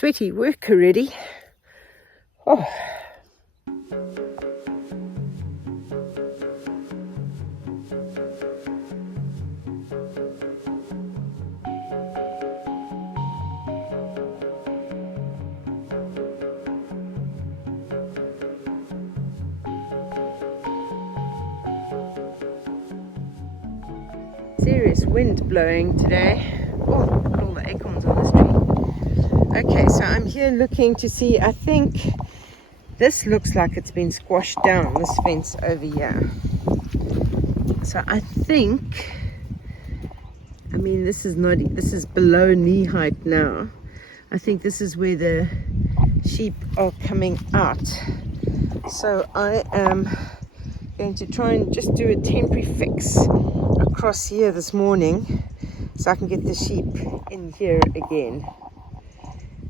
sweaty work already. Oh. Serious wind blowing today. Oh, look at all the acorns on this tree. Okay, so I'm here looking to see, I think this looks like it's been squashed down, this fence over here. So I think, I mean, this is below knee height now. I think this is where the sheep are coming out. So I am going to try and just do a temporary fix across here this morning so I can get the sheep in here again,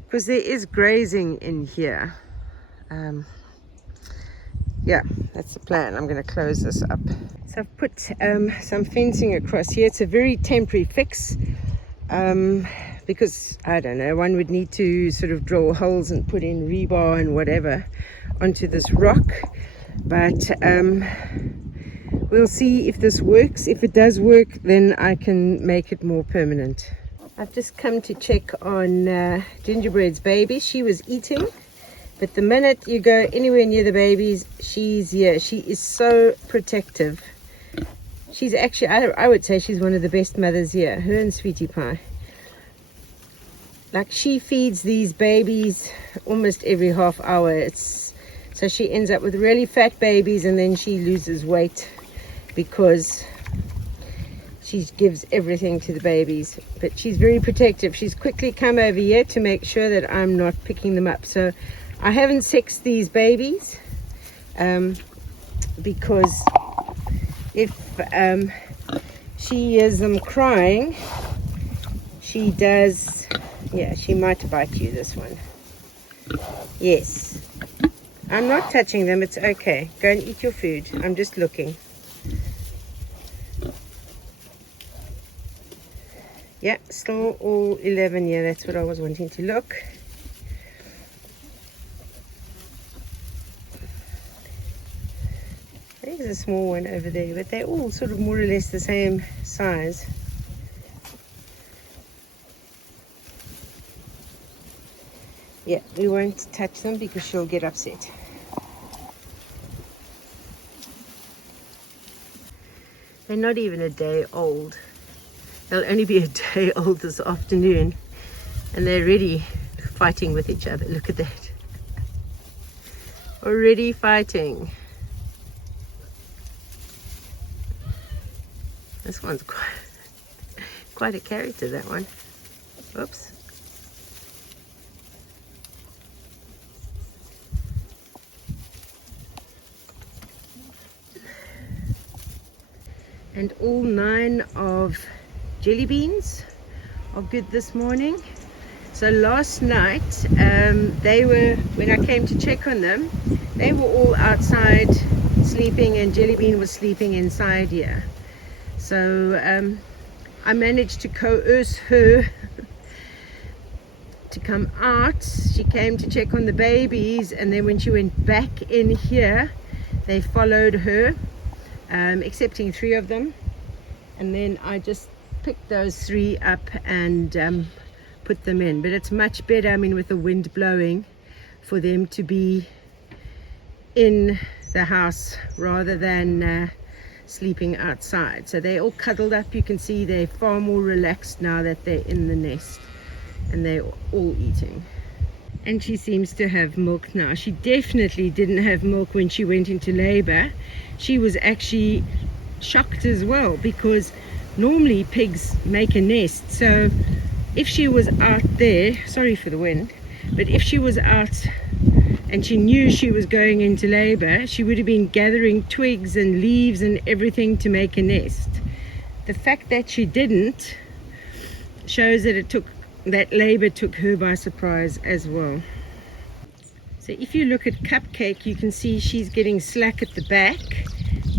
because there is grazing in here. Yeah, that's the plan. I'm going to close this up. So I've put some fencing across here. It's a very temporary fix because, I don't know, one would need to sort of drill holes and put in rebar and whatever onto this rock, but we'll see if this works. If it does work, then I can make it more permanent. I've just come to check on Gingerbread's baby. She was eating, but the minute you go anywhere near the babies, she's here. She is so protective. She's actually, I would say she's one of the best mothers here, her and Sweetie Pie. Like, she feeds these babies almost every half hour. So she ends up with really fat babies, and then she loses weight because she gives everything to the babies. But she's very protective. She's quickly come over here to make sure that I'm not picking them up. So I haven't sexed these babies because if she hears them crying, she does, yeah, she might bite you, this one. Yes. I'm not touching them, it's okay. Go and eat your food. I'm just looking. Yeah, still all 11. Yeah, that's what I was wanting to look. I think there's a small one over there, but they're all sort of more or less the same size. Yeah, we won't touch them because she'll get upset. They're not even a day old. They'll only be a day old this afternoon, and they're already fighting with each other. Look at that. Already fighting. This one's quite a character, that one. Oops. And all 9 of jelly beans are good this morning. So last night, they were, when I came to check on them, they were all outside sleeping, and Jelly Bean was sleeping inside here. So I managed to coerce her to come out. She came to check on the babies, and then when she went back in here, they followed her, excepting 3 of them. And then I just picked those 3 up and put them in. But it's much better, I mean, with the wind blowing, for them to be in the house rather than sleeping outside. So they're all cuddled up. You can see they're far more relaxed now that they're in the nest, and they're all eating. And she seems to have milk now. She definitely didn't have milk when she went into labor. She was actually shocked as well, because normally pigs make a nest. So if she was out there, sorry for the wind, but if she was out and she knew she was going into labor, she would have been gathering twigs and leaves and everything to make a nest. The fact that she didn't shows that labor took her by surprise as well. So if you look at Cupcake, you can see she's getting slack at the back,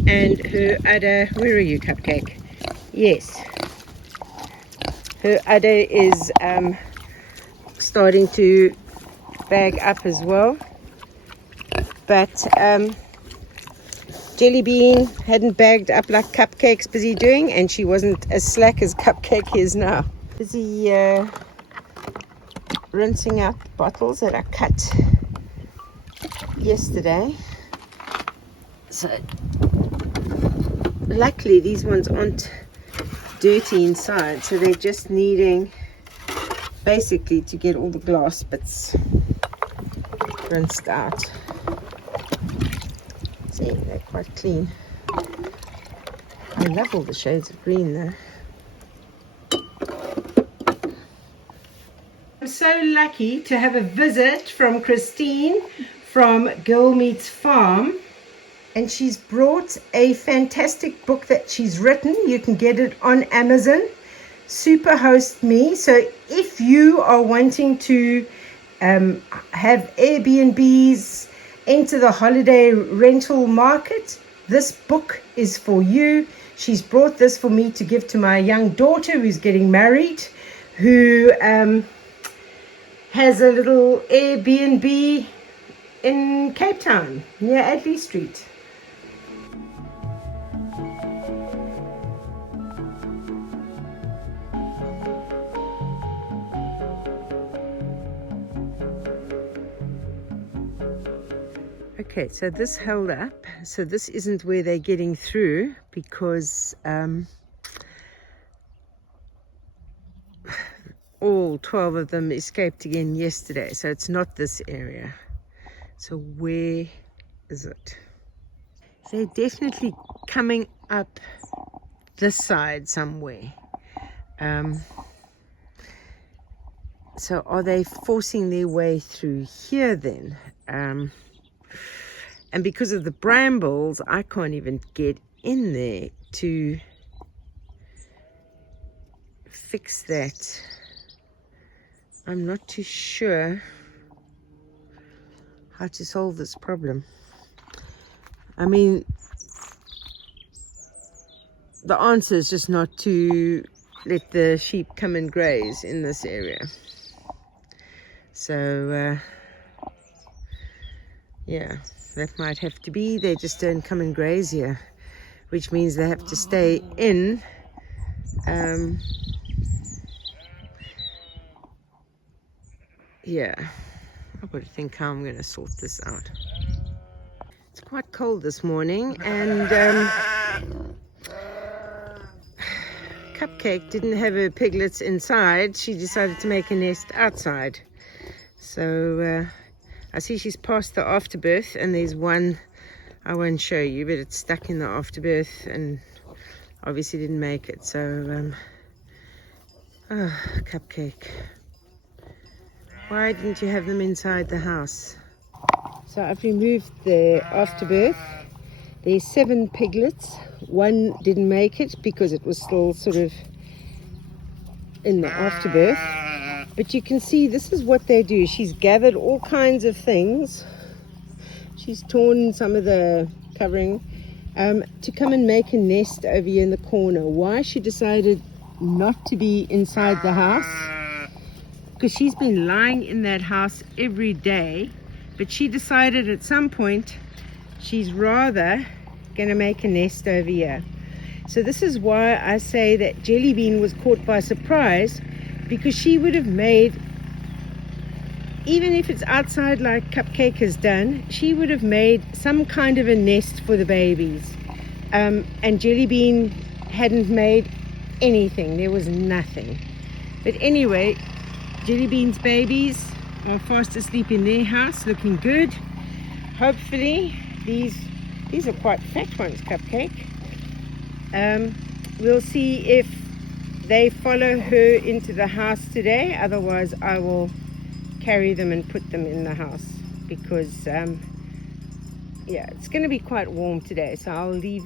and her udder, where are you, Cupcake? Yes, her udder is starting to bag up as well. But Jelly Bean hadn't bagged up like Cupcake's busy doing, and she wasn't as slack as Cupcake is now. Busy rinsing out the bottles that I cut yesterday. So luckily these ones aren't dirty inside, so they're just needing basically to get all the glass bits rinsed out. See, they're quite clean. I love all the shades of green though. I'm so lucky to have a visit from Christine from Girl Meets Farm, and she's brought a fantastic book that she's written. You can get it on Amazon, Super Host Me. So if you are wanting to have Airbnbs, enter the holiday rental market, this book is for you. She's brought this for me to give to my young daughter who's getting married, who has a little Airbnb in Cape Town near Adley Street. Okay, so this held up. So this isn't where they're getting through because all 12 of them escaped again yesterday. So it's not this area. So where is it? They're definitely coming up this side somewhere. So are they forcing their way through here then? And because of the brambles, I can't even get in there to fix that. I'm not too sure how to solve this problem. I mean, the answer is just not to let the sheep come and graze in this area. So, yeah, that might have to be. They just don't come and graze here, which means they have to stay in. Yeah, I've got to think how I'm going to sort this out. It's quite cold this morning, and Cupcake didn't have her piglets inside. She decided to make a nest outside. So I see she's past the afterbirth, and there's one I won't show you, but it's stuck in the afterbirth and obviously didn't make it. So Cupcake, why didn't you have them inside the house? So I've removed the afterbirth. There's 7 piglets. One didn't make it because it was still sort of in the afterbirth. But you can see this is what they do. She's gathered all kinds of things. She's torn some of the covering to come and make a nest over here in the corner. Why she decided not to be inside the house? Because she's been lying in that house every day. But she decided at some point she's rather going to make a nest over here. So this is why I say that Jelly Bean was caught by surprise, because she would have made, even if it's outside like Cupcake has done, she would have made some kind of a nest for the babies. And Jelly Bean hadn't made anything. There was nothing. But anyway, Jelly Bean's babies are fast asleep in their house, looking good. Hopefully, these are quite fat ones, Cupcake. We'll see if they follow her into the house today. Otherwise, I will carry them and put them in the house because, yeah, it's going to be quite warm today. So I'll leave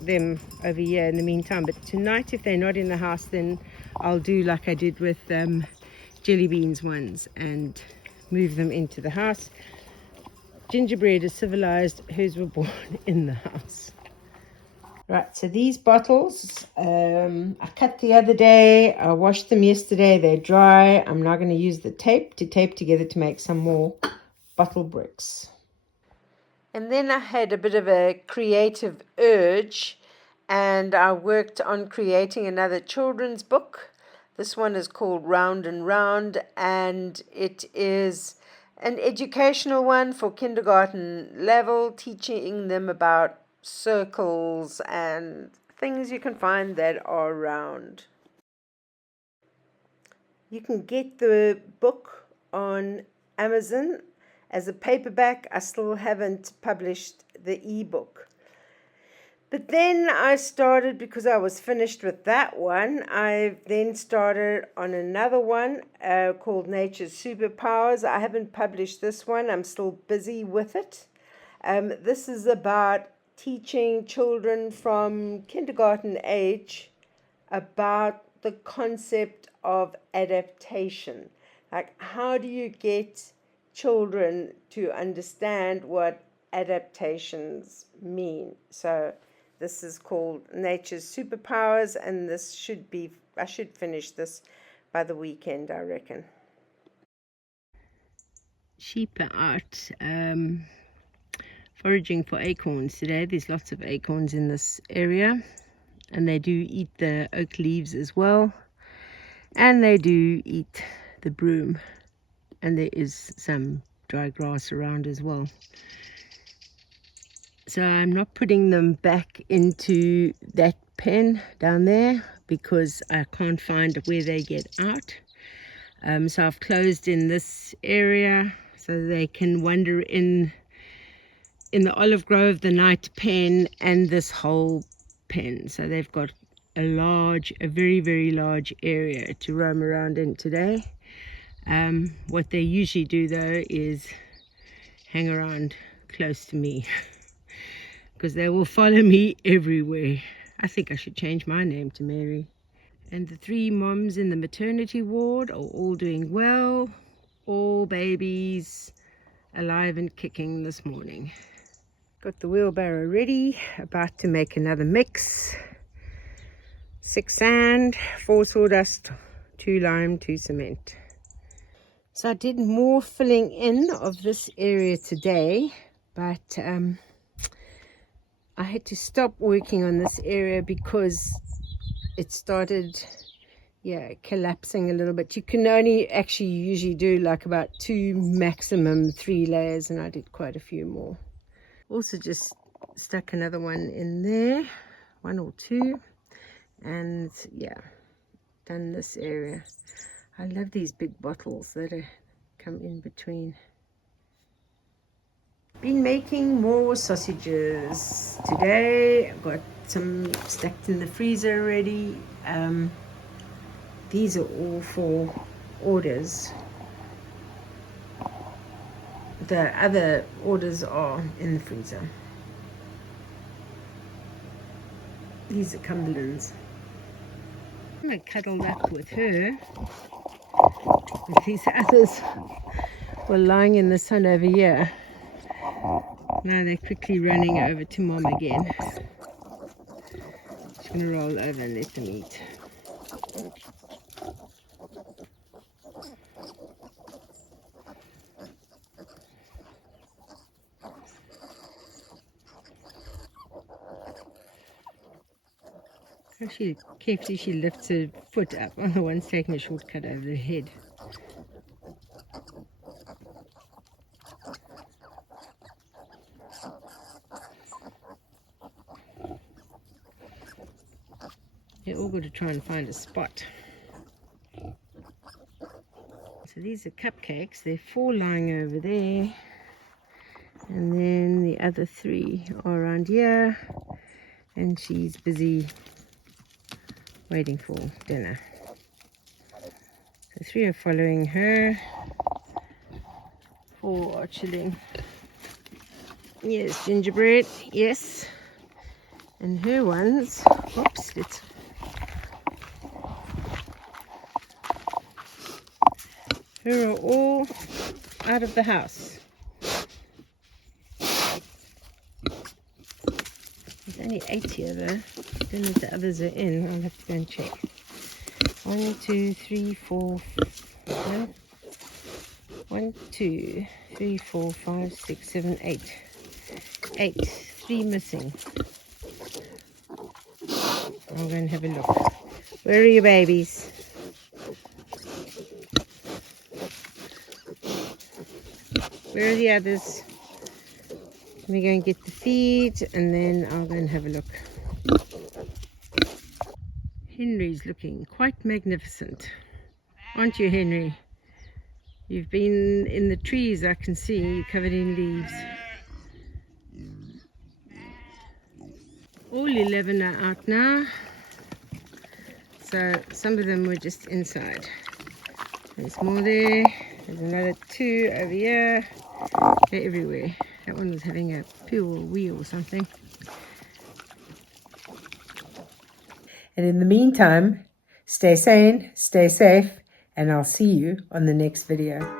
them over here in the meantime. But tonight, if they're not in the house, then I'll do like I did with Jelly Bean's ones and move them into the house. Gingerbread is civilized. Hers were born in the house. Right, so these bottles, I cut the other day, I washed them yesterday, they're dry. I'm now going to use the tape to tape together to make some more bottle bricks. And then I had a bit of a creative urge, and I worked on creating another children's book. This one is called Round and Round, and it is an educational one for kindergarten level, teaching them about circles and things you can find that are round. You can get the book on Amazon as a paperback. I still haven't published the ebook. But then I started, because I was finished with that one, I then started on another one called Nature's Superpowers. I haven't published this one. I'm still busy with it. This is about teaching children from kindergarten age about the concept of adaptation. Like, how do you get children to understand what adaptations mean? So this is called Nature's Superpowers, and this should be, I should finish this by the weekend, I reckon. Sheep are out foraging for acorns today. There's lots of acorns in this area, and they do eat the oak leaves as well, and they do eat the broom, and there is some dry grass around as well. So I'm not putting them back into that pen down there because I can't find where they get out. So I've closed in this area so they can wander in the olive grove, the night pen, and this whole pen. So they've got a very, very large area to roam around in today. What they usually do though is hang around close to me because they will follow me everywhere. I think I should change my name to Mary. And the 3 moms in the maternity ward are all doing well. All babies alive and kicking this morning. Got the wheelbarrow ready, about to make another mix. 6 sand, 4 sawdust, 2 lime, 2 cement. So I did more filling in of this area today, but I had to stop working on this area because it started collapsing a little bit. You can only actually usually do like about 2, maximum 3 layers, and I did quite a few more. Also just stuck another one in there, 1 or 2, and yeah, done this area. I love these big bottles that come in between. Been making more sausages today. I've got some stacked in the freezer already. These are all for orders. The other orders are in the freezer. These are Cumberlands. I'm cuddled up with her. And these others were lying in the sun over here. Now they're quickly running over to Mom again. She's going to roll over and let them eat. She carefully she lifts her foot up. Oh, the one's taking a shortcut over the head. They're all got to try and find a spot. So these are cupcakes. There are 4 lying over there, and then the other 3 are around here, and she's busy waiting for dinner. So 3 are following her, 4 are chilling. Yes, gingerbread, yes. And her ones, oops, her are all out of the house. There's only 8 here though. I don't know if the others are in. I'll have to go and check. 1, 2, 3, 4. No. 1, 2, 3, 4, 5, 6, 7, 8. 8. 3 missing. I'll go and have a look. Where are your babies? Where are the others? Let me go and get the feed and then I'll go and have a look. Henry's looking quite magnificent. Aren't you, Henry? You've been in the trees, I can see. You're covered in leaves. All 11 are out now. So some of them were just inside. There's more there. There's another 2 over here. They're everywhere. That one was having a poo or wee or something. And in the meantime, stay sane, stay safe, and I'll see you on the next video.